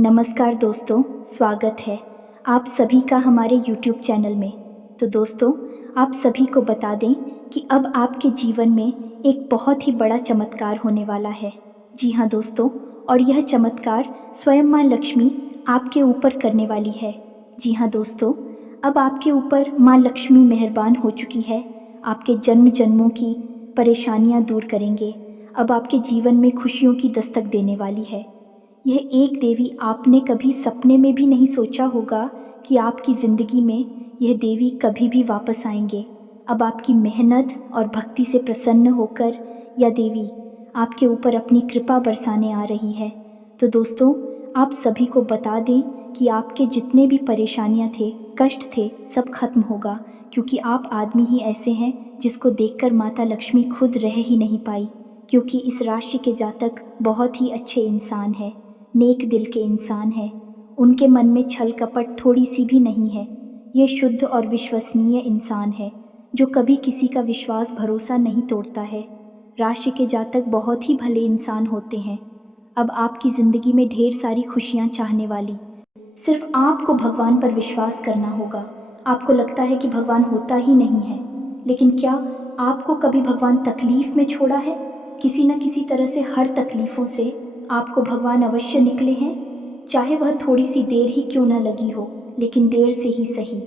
नमस्कार दोस्तों, स्वागत है आप सभी का हमारे YouTube चैनल में। तो दोस्तों, आप सभी को बता दें कि अब आपके जीवन में एक बहुत ही बड़ा चमत्कार होने वाला है। जी हाँ दोस्तों, और यह चमत्कार स्वयं माँ लक्ष्मी आपके ऊपर करने वाली है। जी हाँ दोस्तों, अब आपके ऊपर माँ लक्ष्मी मेहरबान हो चुकी है। आपके जन्म जन्मों की परेशानियाँ दूर करेंगे। अब आपके जीवन में खुशियों की दस्तक देने वाली है। यह एक देवी आपने कभी सपने में भी नहीं सोचा होगा कि आपकी ज़िंदगी में यह देवी कभी भी वापस आएंगे। अब आपकी मेहनत और भक्ति से प्रसन्न होकर यह देवी आपके ऊपर अपनी कृपा बरसाने आ रही है। तो दोस्तों, आप सभी को बता दें कि आपके जितने भी परेशानियां थे, कष्ट थे, सब खत्म होगा, क्योंकि आप आदमी ही ऐसे हैं जिसको देखकर माता लक्ष्मी खुद रह ही नहीं पाई, क्योंकि इस राशि के जातक बहुत ही अच्छे इंसान है, नेक दिल के इंसान है। उनके मन में छल कपट थोड़ी सी भी नहीं है। ये शुद्ध और विश्वसनीय इंसान है जो कभी किसी का विश्वास भरोसा नहीं तोड़ता है। राशि के जातक बहुत ही भले इंसान होते हैं। अब आपकी जिंदगी में ढेर सारी खुशियां चाहने वाली, सिर्फ आपको भगवान पर विश्वास करना होगा। आपको लगता है कि भगवान होता ही नहीं है, लेकिन क्या आपको कभी भगवान तकलीफ में छोड़ा है? किसी न किसी तरह से हर तकलीफों से आपको भगवान अवश्य निकले हैं, चाहे वह थोड़ी सी देर ही क्यों न लगी हो, लेकिन देर से ही सही।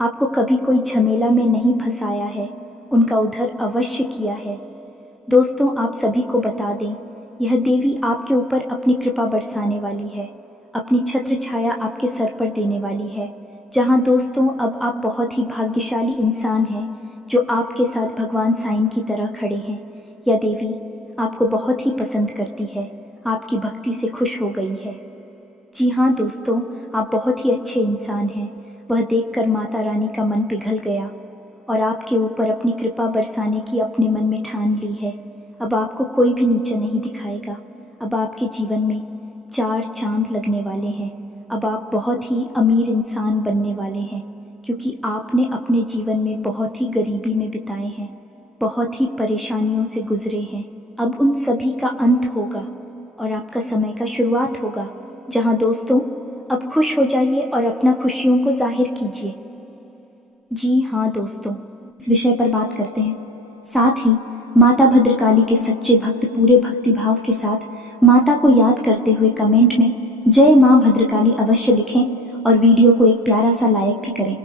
आपको कभी कोई झमेला में नहीं फंसाया है, उनका उद्धार अवश्य किया है। दोस्तों, आप सभी को बता दें, यह देवी आपके ऊपर अपनी कृपा बरसाने वाली है, अपनी छत्र छाया आपके सर पर देने वाली है। जहां दोस्तों, अब आप बहुत ही भाग्यशाली इंसान हैं जो आपके साथ भगवान साईं की तरह खड़े हैं। यह देवी आपको बहुत ही पसंद करती है, आपकी भक्ति से खुश हो गई है। जी हाँ दोस्तों, आप बहुत ही अच्छे इंसान हैं। वह देखकर माता रानी का मन पिघल गया और आपके ऊपर अपनी कृपा बरसाने की अपने मन में ठान ली है। अब आपको कोई भी नीचा नहीं दिखाएगा। अब आपके जीवन में 4 चांद लगने वाले हैं। अब आप बहुत ही अमीर इंसान बनने वाले हैं, क्योंकि आपने अपने जीवन में बहुत ही गरीबी में बिताए हैं, बहुत ही परेशानियों से गुजरे हैं। अब उन सभी का अंत होगा और आपका समय का शुरुआत होगा। जहां दोस्तों, अब खुश हो जाइए और अपना खुशियों को जाहिर कीजिए। जी हाँ दोस्तों, इस विषय पर बात करते हैं। साथ ही माता भद्रकाली के सच्चे भक्त पूरे भक्ति भाव के साथ माता को याद करते हुए कमेंट में जय माँ भद्रकाली अवश्य लिखें और वीडियो को एक प्यारा सा लाइक भी करें।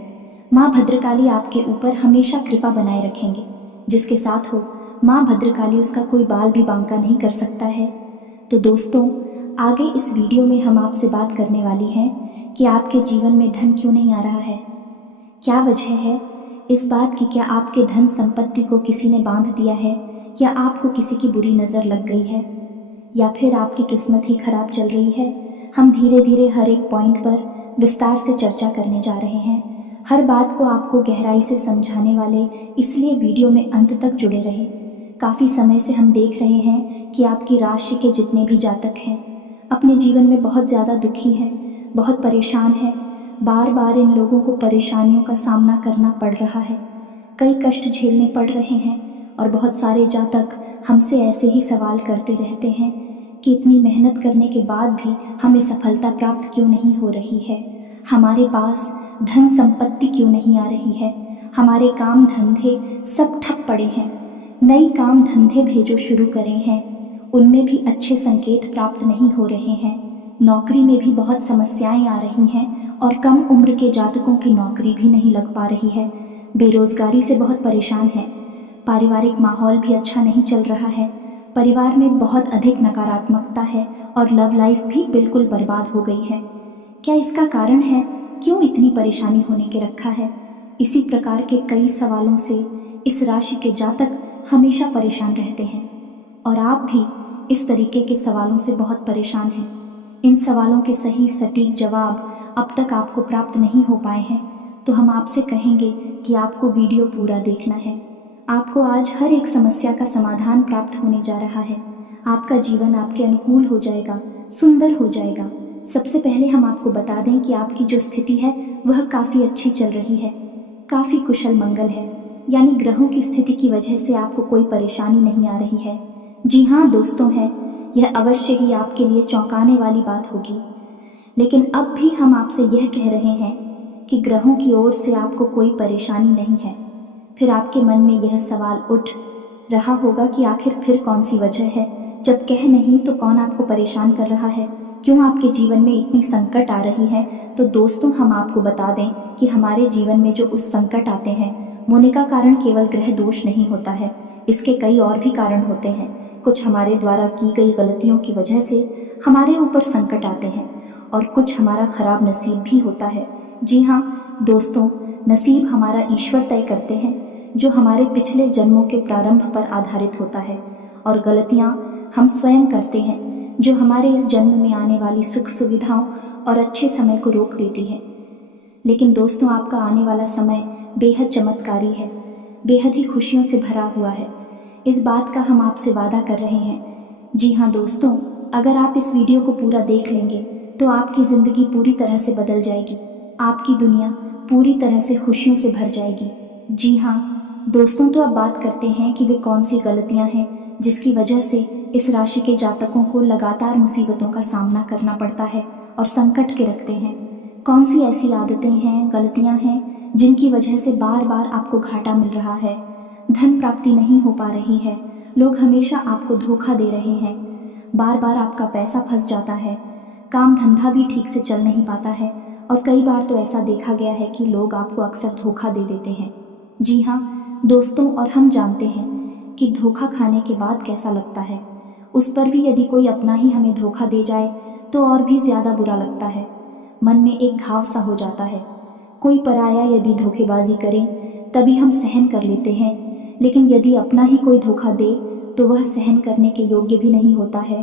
माँ भद्रकाली आपके ऊपर हमेशा कृपा बनाए रखेंगे। जिसके साथ हो माँ भद्रकाली, उसका कोई बाल भी बांका नहीं कर सकता है। तो दोस्तों, आगे इस वीडियो में हम आपसे बात करने वाली हैं कि आपके जीवन में धन क्यों नहीं आ रहा है। क्या वजह है इस बात की? क्या आपके धन संपत्ति को किसी ने बांध दिया है, या आपको किसी की बुरी नज़र लग गई है, या फिर आपकी किस्मत ही खराब चल रही है? हम धीरे धीरे हर एक पॉइंट पर विस्तार से चर्चा करने जा रहे हैं। हर बात को आपको गहराई से समझाने वाले, इसलिए वीडियो में अंत तक जुड़े रहे। काफ़ी समय से हम देख रहे हैं कि आपकी राशि के जितने भी जातक हैं अपने जीवन में बहुत ज़्यादा दुखी हैं, बहुत परेशान हैं। बार बार इन लोगों को परेशानियों का सामना करना पड़ रहा है, कई कष्ट झेलने पड़ रहे हैं, और बहुत सारे जातक हमसे ऐसे ही सवाल करते रहते हैं कि इतनी मेहनत करने के बाद भी हमें सफलता प्राप्त क्यों नहीं हो रही है, हमारे पास धन संपत्ति क्यों नहीं आ रही है, हमारे काम धंधे सब ठप पड़े हैं, नई काम धंधे भी जो शुरू करे हैं उनमें भी अच्छे संकेत प्राप्त नहीं हो रहे हैं, नौकरी में भी बहुत समस्याएं आ रही हैं और कम उम्र के जातकों की नौकरी भी नहीं लग पा रही है, बेरोजगारी से बहुत परेशान है, पारिवारिक माहौल भी अच्छा नहीं चल रहा है, परिवार में बहुत अधिक नकारात्मकता है और लव लाइफ भी बिल्कुल बर्बाद हो गई है। क्या इसका कारण है? क्यों इतनी परेशानी होने के रखा है? इसी प्रकार के कई सवालों से इस राशि के जातक हमेशा परेशान रहते हैं, और आप भी इस तरीके के सवालों से बहुत परेशान हैं। इन सवालों के सही सटीक जवाब अब तक आपको प्राप्त नहीं हो पाए हैं, तो हम आपसे कहेंगे कि आपको वीडियो पूरा देखना है। आपको आज हर एक समस्या का समाधान प्राप्त होने जा रहा है। आपका जीवन आपके अनुकूल हो जाएगा, सुंदर हो जाएगा। सबसे पहले हम आपको बता दें कि आपकी जो स्थिति है वह काफ़ी अच्छी चल रही है, काफ़ी कुशल मंगल है, यानी ग्रहों की स्थिति की वजह से आपको कोई परेशानी नहीं आ रही है। जी हाँ दोस्तों, है यह अवश्य ही आपके लिए चौंकाने वाली बात होगी। लेकिन अब भी हम आपसे यह कह रहे हैं कि ग्रहों की ओर से आपको कोई परेशानी नहीं है। फिर आपके मन में यह सवाल उठ रहा होगा कि आखिर फिर कौन सी वजह है, जब कह नहीं तो कौन आपको परेशान कर रहा है, क्यों आपके जीवन में इतनी संकट आ रही है। तो दोस्तों, हम आपको बता दें कि हमारे जीवन में जो उस संकट आते हैं वो उनका कारण केवल ग्रह दोष नहीं होता है, इसके कई और भी कारण होते हैं। कुछ हमारे द्वारा की गई गलतियों की वजह से हमारे ऊपर संकट आते हैं और कुछ हमारा खराब नसीब भी होता है। जी हाँ दोस्तों, नसीब हमारा ईश्वर तय करते हैं, जो हमारे पिछले जन्मों के प्रारंभ पर आधारित होता है, और गलतियाँ हम स्वयं करते हैं जो हमारे इस जन्म में आने वाली सुख सुविधाओं और अच्छे समय को रोक देती है। लेकिन दोस्तों, आपका आने वाला समय बेहद चमत्कारी है, बेहद ही खुशियों से भरा हुआ है। इस बात का हम आपसे वादा कर रहे हैं। जी हाँ दोस्तों, अगर आप इस वीडियो को पूरा देख लेंगे तो आपकी ज़िंदगी पूरी तरह से बदल जाएगी, आपकी दुनिया पूरी तरह से खुशियों से भर जाएगी। जी हाँ दोस्तों, तो अब बात करते हैं कि वे कौन सी गलतियाँ हैं जिसकी वजह से इस राशि के जातकों को लगातार मुसीबतों का सामना करना पड़ता है और संकट के रखते हैं। कौन सी ऐसी आदतें हैं, गलतियाँ हैं जिनकी वजह से बार बार आपको घाटा मिल रहा है, धन प्राप्ति नहीं हो पा रही है, लोग हमेशा आपको धोखा दे रहे हैं, बार बार आपका पैसा फंस जाता है, काम धंधा भी ठीक से चल नहीं पाता है, और कई बार तो ऐसा देखा गया है कि लोग आपको अक्सर धोखा दे देते हैं। जी हाँ दोस्तों, और हम जानते हैं कि धोखा खाने के बाद कैसा लगता है। उस पर भी यदि कोई अपना ही हमें धोखा दे जाए तो और भी ज़्यादा बुरा लगता है, मन में एक घाव सा हो जाता है। कोई पराया यदि धोखेबाजी करे तभी हम सहन कर लेते हैं, लेकिन यदि अपना ही कोई धोखा दे तो वह सहन करने के योग्य भी नहीं होता है।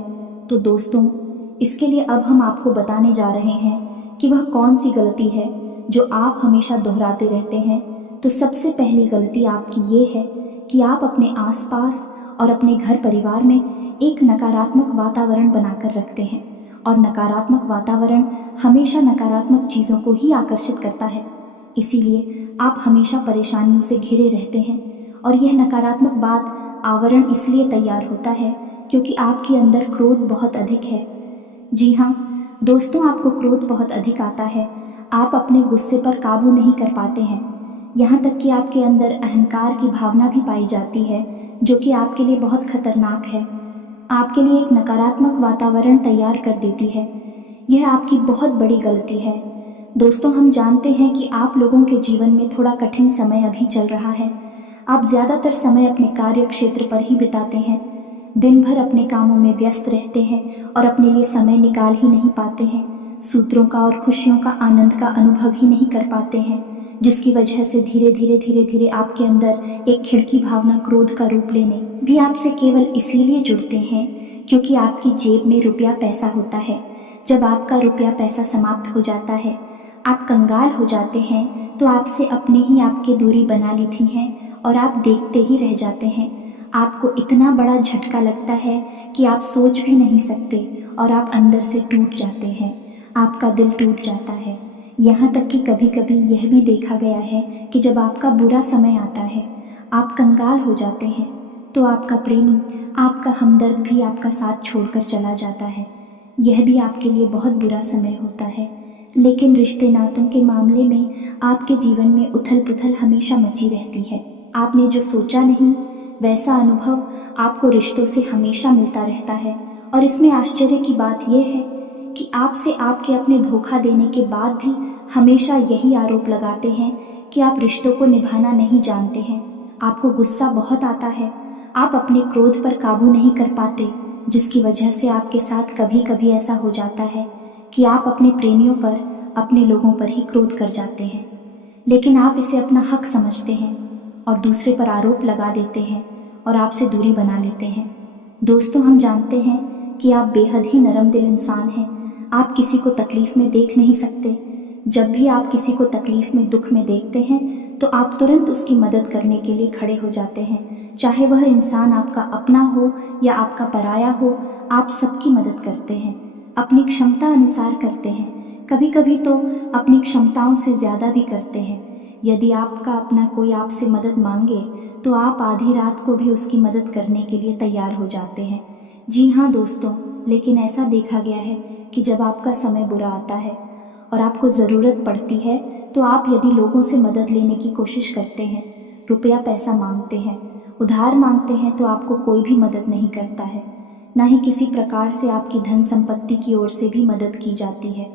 तो दोस्तों, इसके लिए अब हम आपको बताने जा रहे हैं कि वह कौन सी गलती है जो आप हमेशा दोहराते रहते हैं। तो सबसे पहली गलती आपकी ये है कि आप अपने आसपास और अपने घर परिवार में एक नकारात्मक वातावरण बनाकर रखते हैं, और नकारात्मक वातावरण हमेशा नकारात्मक चीज़ों को ही आकर्षित करता है। इसीलिए आप हमेशा परेशानियों से घिरे रहते हैं, और यह नकारात्मक बात आवरण इसलिए तैयार होता है क्योंकि आपके अंदर क्रोध बहुत अधिक है। जी हाँ दोस्तों, आपको क्रोध बहुत अधिक आता है, आप अपने गुस्से पर काबू नहीं कर पाते हैं, यहाँ तक कि आपके अंदर अहंकार की भावना भी पाई जाती है, जो कि आपके लिए बहुत खतरनाक है, आपके लिए एक नकारात्मक वातावरण तैयार कर देती है। यह आपकी बहुत बड़ी गलती है। दोस्तों, हम जानते हैं कि आप लोगों के जीवन में थोड़ा कठिन समय अभी चल रहा है। आप ज़्यादातर समय अपने कार्य क्षेत्र पर ही बिताते हैं, दिन भर अपने कामों में व्यस्त रहते हैं और अपने लिए समय निकाल ही नहीं पाते हैं, सूत्रों का और खुशियों का आनंद का अनुभव ही नहीं कर पाते हैं, जिसकी वजह से धीरे धीरे आपके अंदर एक खिड़की भावना क्रोध का रूप लेने भी आपसे केवल इसीलिए जुड़ते हैं क्योंकि आपकी जेब में रुपया पैसा होता है। जब आपका रुपया पैसा समाप्त हो जाता है, आप कंगाल हो जाते हैं, तो आपसे अपने ही आपकी दूरी बना लेती हैं और आप देखते ही रह जाते हैं। आपको इतना बड़ा झटका लगता है कि आप सोच भी नहीं सकते और आप अंदर से टूट जाते हैं, आपका दिल टूट जाता है। यहाँ तक कि कभी कभी यह भी देखा गया है कि जब आपका बुरा समय आता है, आप कंगाल हो जाते हैं, तो आपका प्रेमी, आपका हमदर्द भी आपका साथ छोड़कर चला जाता है। यह भी आपके लिए बहुत बुरा समय होता है। लेकिन रिश्ते नातों के मामले में आपके जीवन में उथल पुथल हमेशा मची रहती है। आपने जो सोचा नहीं वैसा अनुभव आपको रिश्तों से हमेशा मिलता रहता है। और इसमें आश्चर्य की बात यह है कि आपसे आपके अपने धोखा देने के बाद भी हमेशा यही आरोप लगाते हैं कि आप रिश्तों को निभाना नहीं जानते हैं। आपको गुस्सा बहुत आता है, आप अपने क्रोध पर काबू नहीं कर पाते, जिसकी वजह से आपके साथ कभी कभी ऐसा हो जाता है कि आप अपने प्रेमियों पर, अपने लोगों पर ही क्रोध कर जाते हैं। लेकिन आप इसे अपना हक समझते हैं और दूसरे पर आरोप लगा देते हैं और आपसे दूरी बना लेते हैं। दोस्तों, हम जानते हैं कि आप बेहद ही नरम दिल इंसान हैं। आप किसी को तकलीफ में देख नहीं सकते। जब भी आप किसी को तकलीफ में, दुख में देखते हैं तो आप तुरंत उसकी मदद करने के लिए खड़े हो जाते हैं। चाहे वह इंसान आपका अपना हो या आपका पराया हो, आप सबकी मदद करते हैं, अपनी क्षमता अनुसार करते हैं, कभी कभी तो अपनी क्षमताओं से ज़्यादा भी करते हैं। यदि आपका अपना कोई आपसे मदद मांगे तो आप आधी रात को भी उसकी मदद करने के लिए तैयार हो जाते हैं। जी हाँ दोस्तों, लेकिन ऐसा देखा गया है कि जब आपका समय बुरा आता है और आपको ज़रूरत पड़ती है तो आप यदि लोगों से मदद लेने की कोशिश करते हैं, रुपया पैसा मांगते हैं, उधार मांगते हैं, तो आपको कोई भी मदद नहीं करता है। ना ही किसी प्रकार से आपकी धन संपत्ति की ओर से भी मदद की जाती है।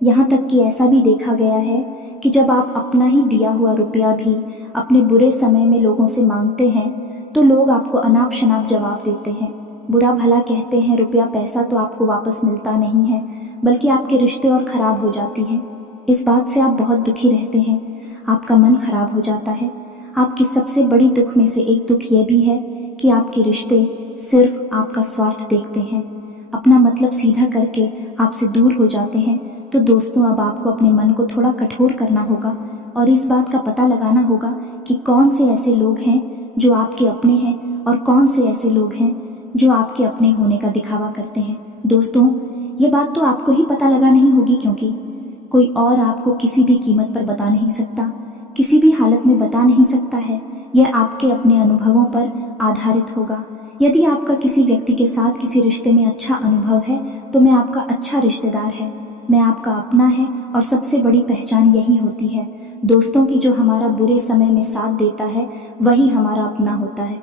यहाँ तक कि ऐसा भी देखा गया है कि जब आप अपना ही दिया हुआ रुपया भी अपने बुरे समय में लोगों से मांगते हैं तो लोग आपको अनाप शनाप जवाब देते हैं, बुरा भला कहते हैं। रुपया पैसा तो आपको वापस मिलता नहीं है, बल्कि आपके रिश्ते और ख़राब हो जाती हैं। इस बात से आप बहुत दुखी रहते हैं, आपका मन खराब हो जाता है। आपकी सबसे बड़ी दुख में से एक दुख यह भी है कि आपके रिश्ते सिर्फ आपका स्वार्थ देखते हैं, अपना मतलब सीधा करके आपसे दूर हो जाते हैं। तो दोस्तों, अब आपको अपने मन को थोड़ा कठोर करना होगा और इस बात का पता लगाना होगा कि कौन से ऐसे लोग हैं जो आपके अपने हैं और कौन से ऐसे लोग हैं जो आपके अपने होने का दिखावा करते हैं। दोस्तों, ये बात तो आपको ही पता लगा नहीं होगी, क्योंकि कोई और आपको किसी भी कीमत पर बता नहीं सकता, किसी भी हालत में बता नहीं सकता है। यह आपके अपने अनुभवों पर आधारित होगा। यदि आपका किसी व्यक्ति के साथ किसी रिश्ते में अच्छा अनुभव है तो मैं आपका अच्छा रिश्तेदार है, मैं आपका अपना है, और सबसे बड़ी पहचान यही होती है दोस्तों की, जो हमारा बुरे समय में साथ देता है वही हमारा अपना होता है।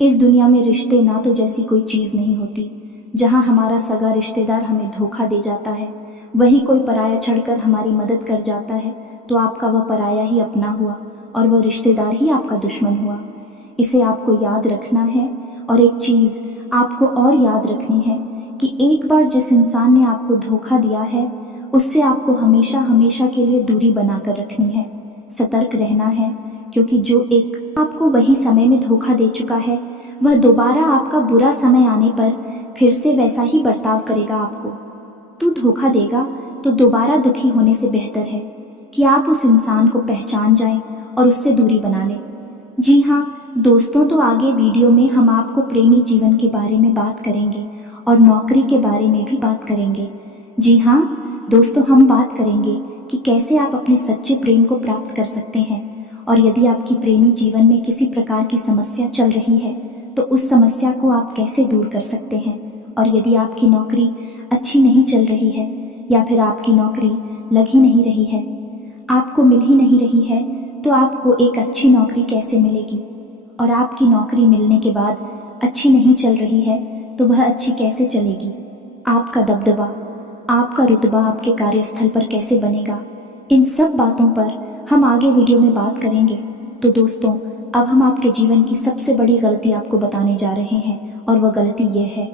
इस दुनिया में रिश्ते ना तो जैसी कोई चीज़ नहीं होती। जहाँ हमारा सगा रिश्तेदार हमें धोखा दे जाता है, वही कोई पराया चढ़कर हमारी मदद कर जाता है, तो आपका वह पराया ही अपना हुआ और वह रिश्तेदार ही आपका दुश्मन हुआ। इसे आपको याद रखना है। और एक चीज़ आपको और याद रखनी है कि एक बार जिस इंसान ने आपको धोखा दिया है उससे आपको हमेशा हमेशा के लिए दूरी बनाकर रखनी है, सतर्क रहना है, क्योंकि जो एक आपको वही समय में धोखा दे चुका है वह दोबारा आपका बुरा समय आने पर फिर से वैसा ही बर्ताव करेगा आपको। तू धोखा देगा तो दोबारा दुखी होने से बेहतर है कि आप उस इंसान को पहचान जाएं और उससे दूरी बना लें। जी हाँ दोस्तों, तो आगे वीडियो में हम आपको प्रेमी जीवन के बारे में बात करेंगे और नौकरी के बारे में भी बात करेंगे। जी हाँ दोस्तों, हम बात करेंगे कि कैसे आप अपने सच्चे प्रेम को प्राप्त कर सकते हैं, और यदि आपकी प्रेमी जीवन में किसी प्रकार की समस्या चल रही है तो उस समस्या को आप कैसे दूर कर सकते हैं, और यदि आपकी नौकरी अच्छी नहीं चल रही है या फिर आपकी नौकरी लग ही नहीं रही है, आपको मिल ही नहीं रही है, तो आपको एक अच्छी नौकरी कैसे मिलेगी, और आपकी नौकरी मिलने के बाद अच्छी नहीं चल रही है तो वह अच्छी कैसे चलेगी। आपका दबदबा, आपका रुतबा आपके कार्यस्थल पर कैसे बनेगा, इन सब बातों पर हम आगे वीडियो में बात करेंगे। तो दोस्तों, अब हम आपके जीवन की सबसे बड़ी गलती आपको बताने जा रहे हैं, और वह गलती यह है,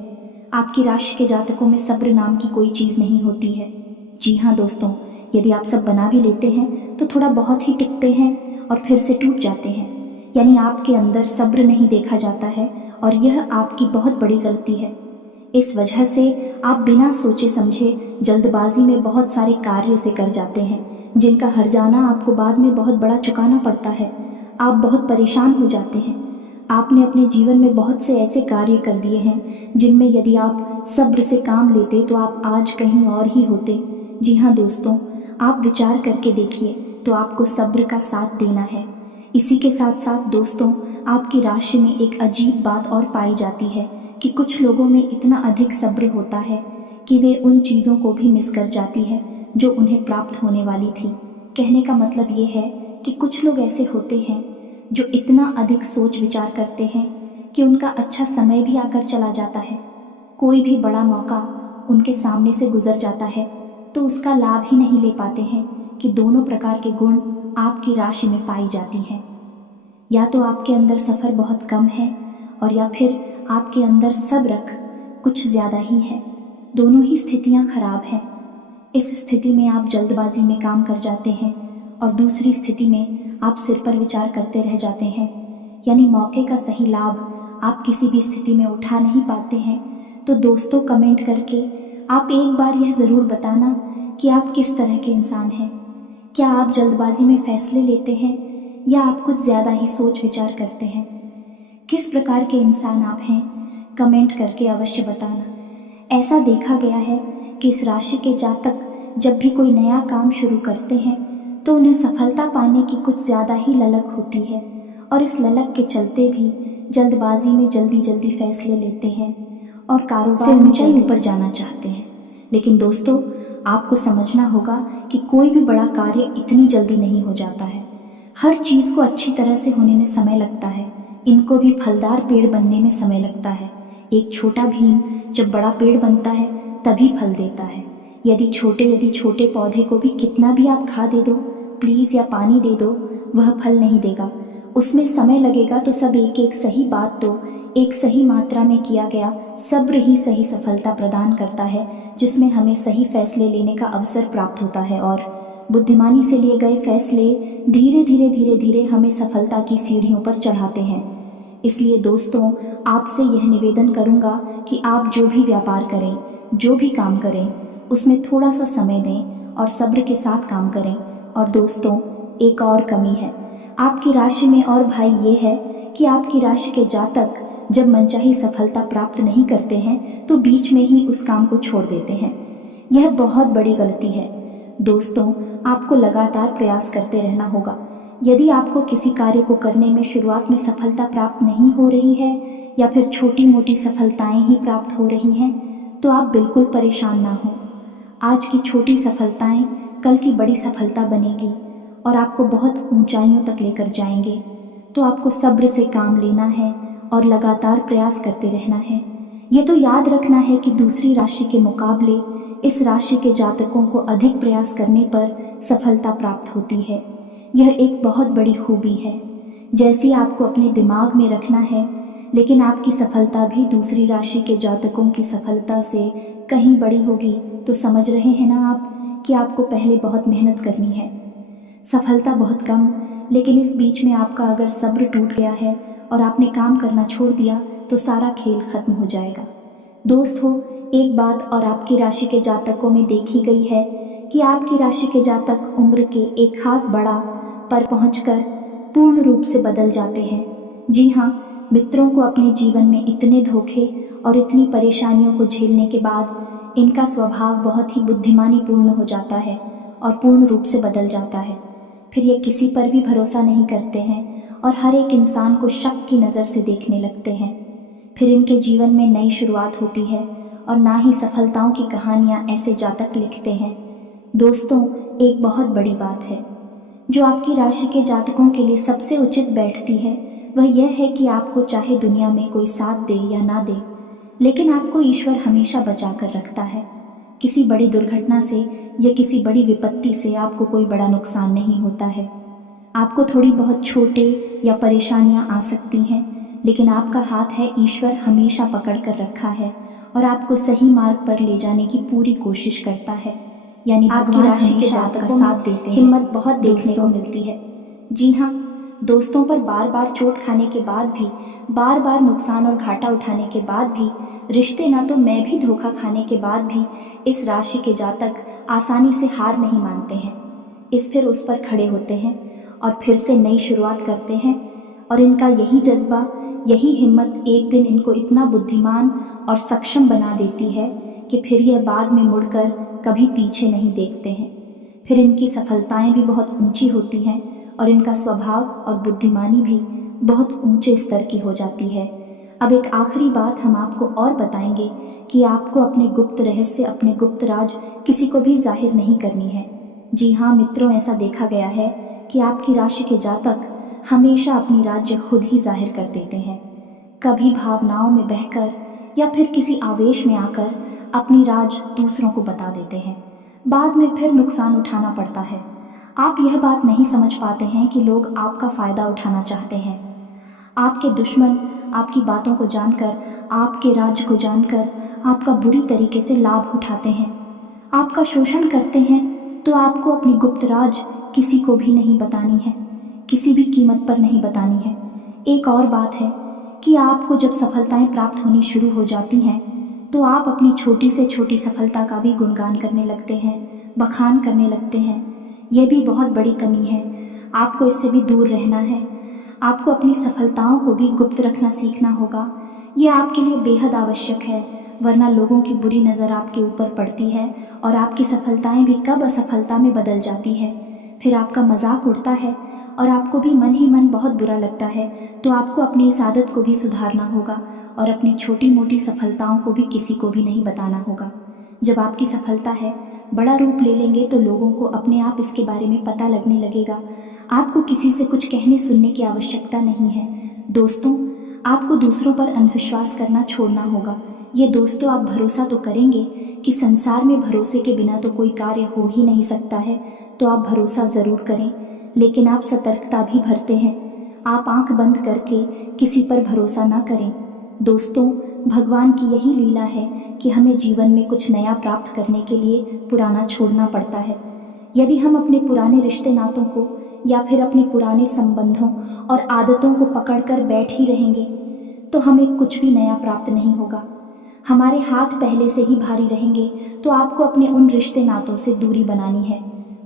आपकी राशि के जातकों में सब्र नाम की कोई चीज़ नहीं होती है। जी हाँ दोस्तों, यदि आप सब बना भी लेते हैं तो थोड़ा बहुत ही टिकते हैं और फिर से टूट जाते हैं, यानी आपके अंदर सब्र नहीं देखा जाता है, और यह आपकी बहुत बड़ी गलती है। इस वजह से आप बिना सोचे समझे जल्दबाजी में बहुत सारे कार्य से कर जाते हैं, जिनका हर्जाना आपको बाद में बहुत बड़ा चुकाना पड़ता है। आप बहुत परेशान हो जाते हैं। आपने अपने जीवन में बहुत से ऐसे कार्य कर दिए हैं जिनमें यदि आप सब्र से काम लेते तो आप आज कहीं और ही होते। जी हाँ दोस्तों, आप विचार करके देखिए, तो आपको सब्र का साथ देना है। इसी के साथ साथ दोस्तों, आपकी राशि में एक अजीब बात और पाई जाती है कि कुछ लोगों में इतना अधिक सब्र होता है कि वे उन चीज़ों को भी मिस कर जाती है जो उन्हें प्राप्त होने वाली थी। कहने का मतलब ये है कि कुछ लोग ऐसे होते हैं जो इतना अधिक सोच विचार करते हैं कि उनका अच्छा समय भी आकर चला जाता है। कोई भी बड़ा मौका उनके सामने से गुजर जाता है तो उसका लाभ ही नहीं ले पाते हैं कि दोनों प्रकार के गुण आपकी राशि में पाई जाती हैं। या तो आपके अंदर सफ़र बहुत कम है, और या फिर आपके अंदर सब्र कुछ ज़्यादा ही है। दोनों ही स्थितियाँ खराब हैं। इस स्थिति में आप जल्दबाजी में काम कर जाते हैं और दूसरी स्थिति में आप सिर पर विचार करते रह जाते हैं, यानी मौके का सही लाभ आप किसी भी स्थिति में उठा नहीं पाते हैं। तो दोस्तों, कमेंट करके आप एक बार यह ज़रूर बताना कि आप किस तरह के इंसान हैं। क्या आप जल्दबाजी में फैसले लेते हैं या आप कुछ ज़्यादा ही सोच विचार करते हैं? किस प्रकार के इंसान आप हैं, कमेंट करके अवश्य बताना। ऐसा देखा गया है कि इस राशि के जातक जब भी कोई नया काम शुरू करते हैं तो उन्हें सफलता पाने की कुछ ज़्यादा ही ललक होती है, और इस ललक के चलते भी जल्दबाजी में जल्दी जल्दी फैसले लेते हैं और कारोबार में ऊंचाई ऊपर जाना चाहते हैं। लेकिन दोस्तों, आपको समझना होगा कि कोई भी बड़ा कार्य इतनी जल्दी नहीं हो जाता है। हर चीज़ को अच्छी तरह से होने में समय लगता है। इनको भी फलदार पेड़ बनने में समय लगता है। एक छोटा भीम जब बड़ा पेड़ बनता है तभी फल देता है। यदि छोटे पौधे को भी कितना भी आप खाद दे दो प्लीज़ या पानी दे दो, वह फल नहीं देगा। उसमें समय लगेगा। तो सब एक एक सही बात तो एक सही मात्रा में किया गया सब्र ही सही सफलता प्रदान करता है, जिसमें हमें सही फैसले लेने का अवसर प्राप्त होता है और बुद्धिमानी से लिए गए फैसले धीरे धीरे हमें सफलता की सीढ़ियों पर चढ़ाते हैं। इसलिए दोस्तों, आपसे यह निवेदन करूंगा कि आप जो भी व्यापार करें, जो भी काम करें, उसमें थोड़ा सा समय दें और सब्र के साथ काम करें। और दोस्तों, एक और कमी है आपकी राशि में, और भाई ये है कि आपकी राशि के जातक जब मनचाही सफलता प्राप्त नहीं करते हैं तो बीच में ही उस काम को छोड़ देते हैं। यह बहुत बड़ी गलती है। दोस्तों, आपको लगातार प्रयास करते रहना होगा। यदि आपको किसी कार्य को करने में शुरुआत में सफलता प्राप्त नहीं हो रही है या फिर छोटी मोटी सफलताएं ही प्राप्त हो रही हैं, तो आप बिल्कुल परेशान ना हो। आज की छोटी सफलताएं कल की बड़ी सफलता बनेगी और आपको बहुत ऊंचाइयों तक लेकर जाएंगे। तो आपको सब्र से काम लेना है और लगातार प्रयास करते रहना है। ये तो याद रखना है कि दूसरी राशि के मुकाबले इस राशि के जातकों को अधिक प्रयास करने पर सफलता प्राप्त होती है। यह एक बहुत बड़ी खूबी है। जैसी आपको अपने दिमाग में रखना है, लेकिन आपकी सफलता भी दूसरी राशि के जातकों की सफलता से कहीं बड़ी होगी। तो समझ रहे हैं ना आप कि आपको पहले बहुत मेहनत करनी है। सफलता बहुत कम, लेकिन इस बीच में आपका अगर सब्र टूट गया है और आपने काम करना छोड़ दिया तो सारा खेल खत्म हो जाएगा। दोस्त हो, एक बात और आपकी राशि के जातकों में देखी गई है कि आपकी राशि के जातक उम्र के एक खास बड़ा पर पहुंचकर पूर्ण रूप से बदल जाते हैं। जी हाँ, मित्रों को अपने जीवन में इतने धोखे और इतनी परेशानियों को झेलने के बाद इनका स्वभाव बहुत ही बुद्धिमानी पूर्ण हो जाता है और पूर्ण रूप से बदल जाता है। फिर ये किसी पर भी भरोसा नहीं करते हैं और हर एक इंसान को शक की नज़र से देखने लगते हैं। फिर इनके जीवन में नई शुरुआत होती है और ना ही सफलताओं की कहानियाँ ऐसे जातक लिखते हैं। दोस्तों, एक बहुत बड़ी बात है जो आपकी राशि के जातकों के लिए सबसे उचित बैठती है, वह यह है कि आपको चाहे दुनिया में कोई साथ दे या ना दे, लेकिन आपको ईश्वर हमेशा बचा कर रखता है। किसी बड़ी दुर्घटना से या किसी बड़ी विपत्ति से आपको कोई बड़ा नुकसान नहीं होता है। आपको थोड़ी बहुत छोटे या परेशानियां आ सकती हैं, लेकिन आपका हाथ है ईश्वर हमेशा पकड़ कर रखा है और आपको सही मार्ग पर ले जाने की पूरी कोशिश करता है। यानी आपकी राशि के जातकों साथ देते हैं। हिम्मत बहुत देखने को मिलती है। जी हाँ, दोस्तों पर बार बार चोट खाने के बाद भी, बार बार नुकसान और घाटा उठाने के बाद भी, रिश्ते ना तो मैं भी धोखा खाने के बाद भी इस राशि के जातक आसानी से हार नहीं मानते हैं। इस फिर उस पर खड़े होते हैं और फिर से नई शुरुआत करते हैं। और इनका यही जज्बा, यही हिम्मत एक दिन इनको इतना बुद्धिमान और सक्षम बना देती है कि फिर यह बाद में मुड़कर कभी पीछे नहीं देखते हैं। फिर इनकी सफलताएं भी बहुत ऊंची होती हैं और इनका स्वभाव और बुद्धिमानी भी बहुत ऊंचे स्तर की हो जाती है। अब एक आखिरी बात हम आपको और बताएंगे कि आपको अपने गुप्त रहस्य, अपने गुप्त राज किसी को भी जाहिर नहीं करनी है। जी हाँ मित्रों, ऐसा देखा गया है कि आपकी राशि के जातक हमेशा अपनी राज्य खुद ही जाहिर कर देते हैं। कभी भावनाओं में बहकर या फिर किसी आवेश में आकर अपनी राज दूसरों को बता देते हैं। बाद में फिर नुकसान उठाना पड़ता है। आप यह बात नहीं समझ पाते हैं कि लोग आपका फायदा उठाना चाहते हैं। आपके दुश्मन आपकी बातों को जानकर, आपके राज्य को जानकर आपका बुरी तरीके से लाभ उठाते हैं, आपका शोषण करते हैं। तो आपको अपनी गुप्त राज किसी को भी नहीं बतानी है, किसी भी कीमत पर नहीं बतानी है। एक और बात है कि आपको जब सफलताएं प्राप्त होनी शुरू हो जाती हैं तो आप अपनी छोटी से छोटी सफलता का भी गुणगान करने लगते हैं, बखान करने लगते हैं। यह भी बहुत बड़ी कमी है। आपको इससे भी दूर रहना है। आपको अपनी सफलताओं को भी गुप्त रखना सीखना होगा। ये आपके लिए बेहद आवश्यक है, वरना लोगों की बुरी नज़र आपके ऊपर पड़ती है और आपकी सफलताएं भी कब असफलता में बदल जाती है। फिर आपका मजाक उड़ता है और आपको भी मन ही मन बहुत बुरा लगता है। तो आपको अपनी इस आदत को भी सुधारना होगा और अपनी छोटी मोटी सफलताओं को भी किसी को भी नहीं बताना होगा। जब आपकी सफलता है बड़ा रूप ले लेंगे तो लोगों को अपने आप इसके बारे में पता लगने लगेगा। आपको किसी से कुछ कहने सुनने की आवश्यकता नहीं है। दोस्तों, आपको दूसरों पर अंधविश्वास करना छोड़ना होगा। ये दोस्तों, आप भरोसा तो करेंगे कि संसार में भरोसे के बिना तो कोई कार्य हो ही नहीं सकता है, तो आप भरोसा ज़रूर करें, लेकिन आप सतर्कता भी बरतें हैं। आप आंख बंद करके किसी पर भरोसा ना करें। दोस्तों, भगवान की यही लीला है कि हमें जीवन में कुछ नया प्राप्त करने के लिए पुराना छोड़ना पड़ता है। यदि हम अपने पुराने रिश्ते नातों को या फिर अपने पुराने संबंधों और आदतों को पकड़कर बैठ ही रहेंगे तो हमें कुछ भी नया प्राप्त नहीं होगा। हमारे हाथ पहले से ही भारी रहेंगे, तो आपको अपने उन रिश्ते नातों से दूरी बनानी है।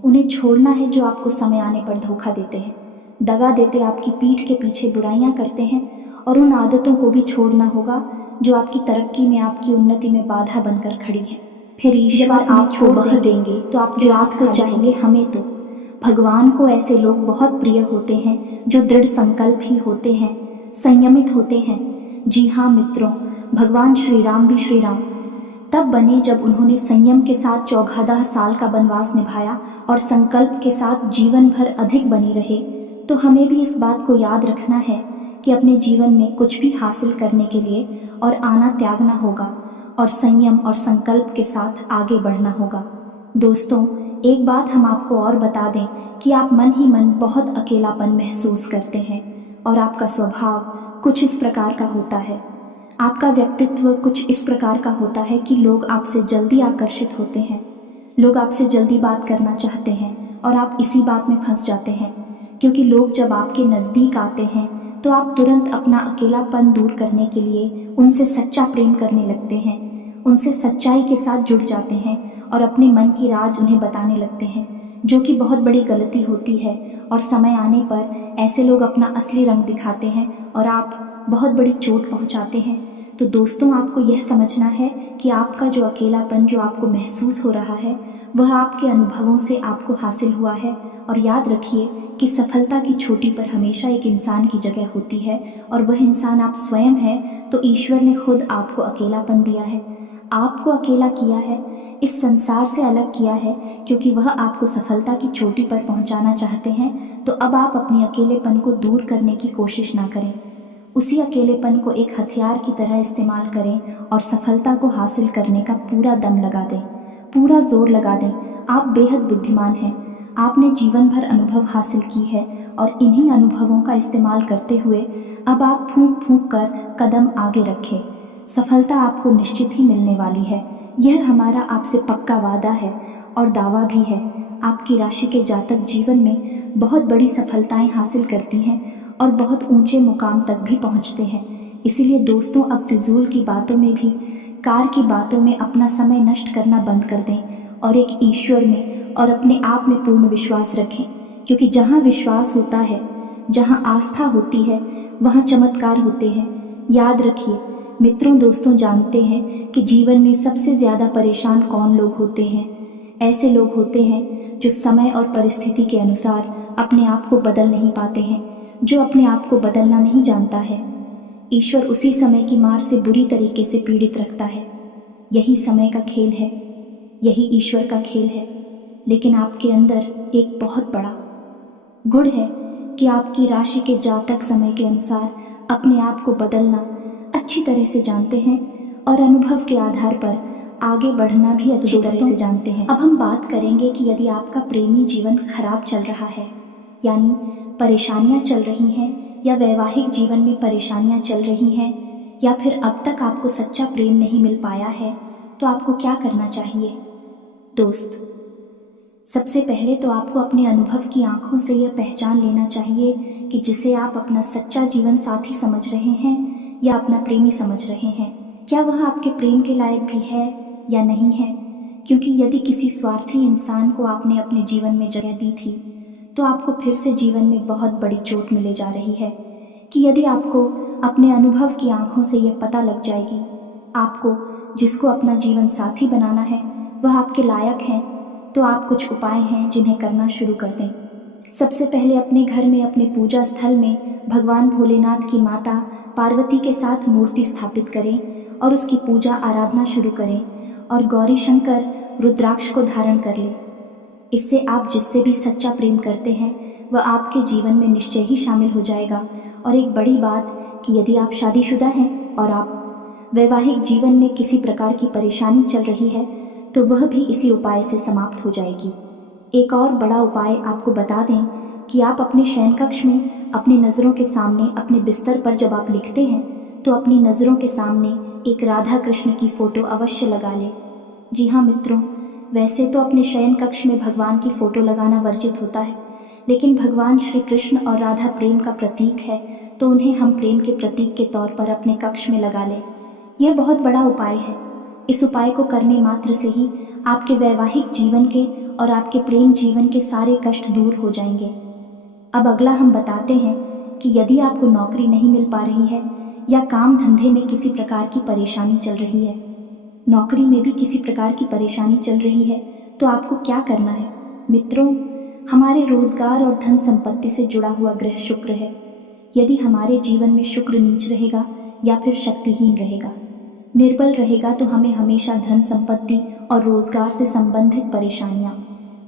उन्हें छोड़ना है जो आपको समय आने पर धोखा देते हैं, दगा देते, आपकी पीठ के पीछे बुराइयां करते हैं। और उन आदतों को भी छोड़ना होगा जो आपकी तरक्की में, आपकी उन्नति में बाधा बनकर खड़ी है। फिर ईश्वर आप छोड़ देंगे तो आपके हाथ को चाहिए हमें तो। भगवान को ऐसे लोग बहुत प्रिय होते हैं जो दृढ़ संकल्प ही होते हैं, संयमित होते हैं। जी हाँ मित्रों, भगवान श्री राम भी श्री राम तब बने जब उन्होंने संयम के साथ 14 साल का वनवास निभाया और संकल्प के साथ जीवन भर अधिक बनी रहे। तो हमें भी इस बात को याद रखना है कि अपने जीवन में कुछ भी हासिल करने के लिए और आना त्यागना होगा और संयम और संकल्प के साथ आगे बढ़ना होगा। दोस्तों, एक बात हम आपको और बता दें कि आप मन ही मन बहुत अकेलापन महसूस करते हैं और आपका स्वभाव कुछ इस प्रकार का होता है। आपका व्यक्तित्व कुछ इस प्रकार का होता है कि लोग आपसे जल्दी आकर्षित होते हैं, लोग आपसे जल्दी बात करना चाहते हैं और आप इसी बात में फंस जाते हैं, क्योंकि लोग जब आपके नज़दीक आते हैं तो आप तुरंत अपना अकेलापन दूर करने के लिए उनसे सच्चा प्रेम करने लगते हैं, उनसे सच्चाई के साथ जुड़ जाते हैं और अपने मन की राज उन्हें बताने लगते हैं, जो कि बहुत बड़ी गलती होती है। और समय आने पर ऐसे लोग अपना असली रंग दिखाते हैं और आप बहुत बड़ी चोट पहुंचाते हैं। तो दोस्तों, आपको यह समझना है कि आपका जो अकेलापन जो आपको महसूस हो रहा है वह आपके अनुभवों से आपको हासिल हुआ है। और याद रखिए कि सफलता की चोटी पर हमेशा एक इंसान की जगह होती है और वह इंसान आप स्वयं हैं। तो ईश्वर ने खुद आपको अकेलापन दिया है, आपको अकेला किया है, इस संसार से अलग किया है, क्योंकि वह आपको सफलता की चोटी पर पहुंचाना चाहते हैं। तो अब आप अपने अकेलेपन को दूर करने की कोशिश ना करें, उसी अकेलेपन को एक हथियार की तरह इस्तेमाल करें और सफलता को हासिल करने का पूरा दम लगा दें, पूरा जोर लगा दें। आप बेहद बुद्धिमान हैं, आपने जीवन भर अनुभव हासिल की है और इन्हीं अनुभवों का इस्तेमाल करते हुए अब आप फूंक फूंक कर कदम आगे रखें। सफलता आपको निश्चित ही मिलने वाली है, यह हमारा आपसे पक्का वादा है और दावा भी है। आपकी राशि के जातक जीवन में बहुत बड़ी सफलताएं हासिल करती हैं और बहुत ऊंचे मुकाम तक भी पहुंचते हैं। इसीलिए दोस्तों, अब फिजूल की बातों में भी, कार की बातों में अपना समय नष्ट करना बंद कर दें और एक ईश्वर में और अपने आप में पूर्ण विश्वास रखें, क्योंकि जहाँ विश्वास होता है, जहाँ आस्था होती है, वहाँ चमत्कार होते हैं। याद रखिए मित्रों, दोस्तों, जानते हैं कि जीवन में सबसे ज़्यादा परेशान कौन लोग होते हैं? ऐसे लोग होते हैं जो समय और परिस्थिति के अनुसार अपने आप को बदल नहीं पाते हैं, जो अपने आप को बदलना नहीं जानता है। ईश्वर उसी समय की मार से बुरी तरीके से पीड़ित रखता है। यही समय का खेल है, यही ईश्वर का खेल है। लेकिन आपके अंदर एक बहुत बड़ा गुण है कि आपकी राशि के जातक समय के अनुसार अपने आप को बदलना अच्छी तरह से जानते हैं और अनुभव के आधार पर आगे बढ़ना भी अच्छी तरह से जानते हैं। अब हम बात करेंगे कि यदि आपका प्रेमी जीवन खराब चल रहा है, यानी परेशानियां चल रही हैं, या वैवाहिक जीवन में परेशानियां चल रही हैं, या फिर अब तक आपको सच्चा प्रेम नहीं मिल पाया है, तो आपको क्या करना चाहिए? दोस्त, सबसे पहले तो आपको अपने अनुभव की आंखों से यह पहचान लेना चाहिए कि जिसे आप अपना सच्चा जीवन साथी समझ रहे हैं या अपना प्रेमी समझ रहे हैं, क्या वह आपके प्रेम के लायक भी है या नहीं है। क्योंकि यदि किसी स्वार्थी इंसान को आपने अपने जीवन में जगह दी थी, तो आपको फिर से जीवन में बहुत बड़ी चोट मिले जा रही है कि यदि आपको अपने अनुभव की आंखों से यह पता लग जाएगी, आपको जिसको अपना जीवन साथी बनाना है वह आपके लायक है, तो आप कुछ उपाय हैं जिन्हें करना शुरू कर दें। सबसे पहले अपने घर में, अपने पूजा स्थल में भगवान भोलेनाथ की माता पार्वती के साथ मूर्ति स्थापित करें और उसकी पूजा आराधना शुरू करें और गौरी शंकर रुद्राक्ष को धारण कर ले। इससे आप जिससे भी सच्चा प्रेम करते हैं वह आपके जीवन में निश्चय ही शामिल हो जाएगा। और एक बड़ी बात कि यदि आप शादीशुदा हैं और आप वैवाहिक जीवन में किसी प्रकार की परेशानी चल रही है तो वह भी इसी उपाय से समाप्त हो जाएगी। एक और बड़ा उपाय आपको बता दें कि आप अपने शयन कक्ष में अपनी नज़रों के सामने अपने बिस्तर पर जब आप लिखते हैं तो अपनी नज़रों के सामने एक राधा कृष्ण की फोटो अवश्य लगा लें। जी हाँ मित्रों, वैसे तो अपने शयन कक्ष में भगवान की फोटो लगाना वर्जित होता है, लेकिन भगवान श्री कृष्ण और राधा प्रेम का प्रतीक है तो उन्हें हम प्रेम के प्रतीक के तौर पर अपने कक्ष में लगा लें। यह बहुत बड़ा उपाय है। इस उपाय को करने मात्र से ही आपके वैवाहिक जीवन के और आपके प्रेम जीवन के सारे कष्ट दूर हो जाएंगे। अब अगला हम बताते हैं कि यदि आपको नौकरी नहीं मिल पा रही है या काम धंधे में किसी प्रकार की परेशानी चल रही है, नौकरी में भी किसी प्रकार की परेशानी चल रही है, तो आपको क्या करना है। मित्रों, हमारे रोजगार और धन संपत्ति से जुड़ा हुआ ग्रह शुक्र है। यदि हमारे जीवन में शुक्र नीच रहेगा या फिर शक्तिहीन रहेगा, निर्बल रहेगा, तो हमें हमेशा धन संपत्ति और रोजगार से संबंधित परेशानियां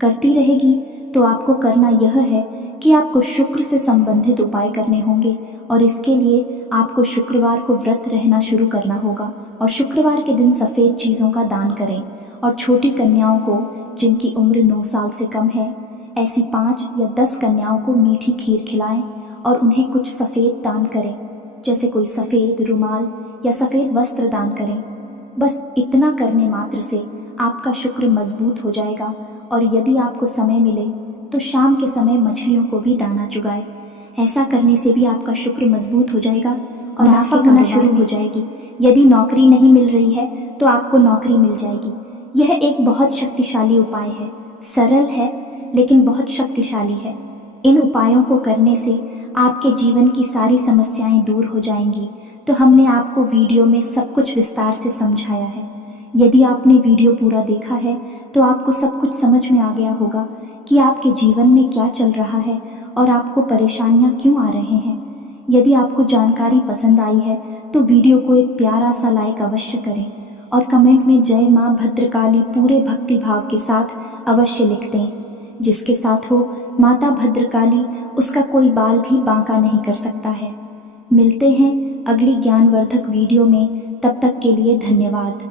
करती रहेगी। तो आपको करना यह है कि आपको शुक्र से संबंधित उपाय करने होंगे और इसके लिए आपको शुक्रवार को व्रत रहना शुरू करना होगा और शुक्रवार के दिन सफ़ेद चीज़ों का दान करें और छोटी कन्याओं को जिनकी उम्र 9 साल से कम है, ऐसी 5 या 10 कन्याओं को मीठी खीर खिलाएं और उन्हें कुछ सफ़ेद दान करें, जैसे कोई सफ़ेद रुमाल या सफ़ेद वस्त्र दान करें। बस इतना करने मात्र से आपका शुक्र मजबूत हो जाएगा। और यदि आपको समय मिले तो शाम के समय मछलियों को भी दाना चुगाए। ऐसा करने से भी आपका शुक्र मजबूत हो जाएगा और मुनाफा होना शुरू हो जाएगी। यदि नौकरी नहीं मिल रही है तो आपको नौकरी मिल जाएगी। यह एक बहुत शक्तिशाली उपाय है, सरल है लेकिन बहुत शक्तिशाली है। इन उपायों को करने से आपके जीवन की सारी समस्याएं दूर हो जाएंगी। तो हमने आपको वीडियो में सब कुछ विस्तार से समझाया है। यदि आपने वीडियो पूरा देखा है तो आपको सब कुछ समझ में आ गया होगा कि आपके जीवन में क्या चल रहा है और आपको परेशानियां क्यों आ रहे हैं। यदि आपको जानकारी पसंद आई है तो वीडियो को एक प्यारा सा लाइक अवश्य करें और कमेंट में जय माँ भद्रकाली पूरे भक्ति भाव के साथ अवश्य लिख दें। जिसके साथ हो माता भद्रकाली, उसका कोई बाल भी बांका नहीं कर सकता है। मिलते हैं अगली ज्ञानवर्धक वीडियो में, तब तक के लिए धन्यवाद।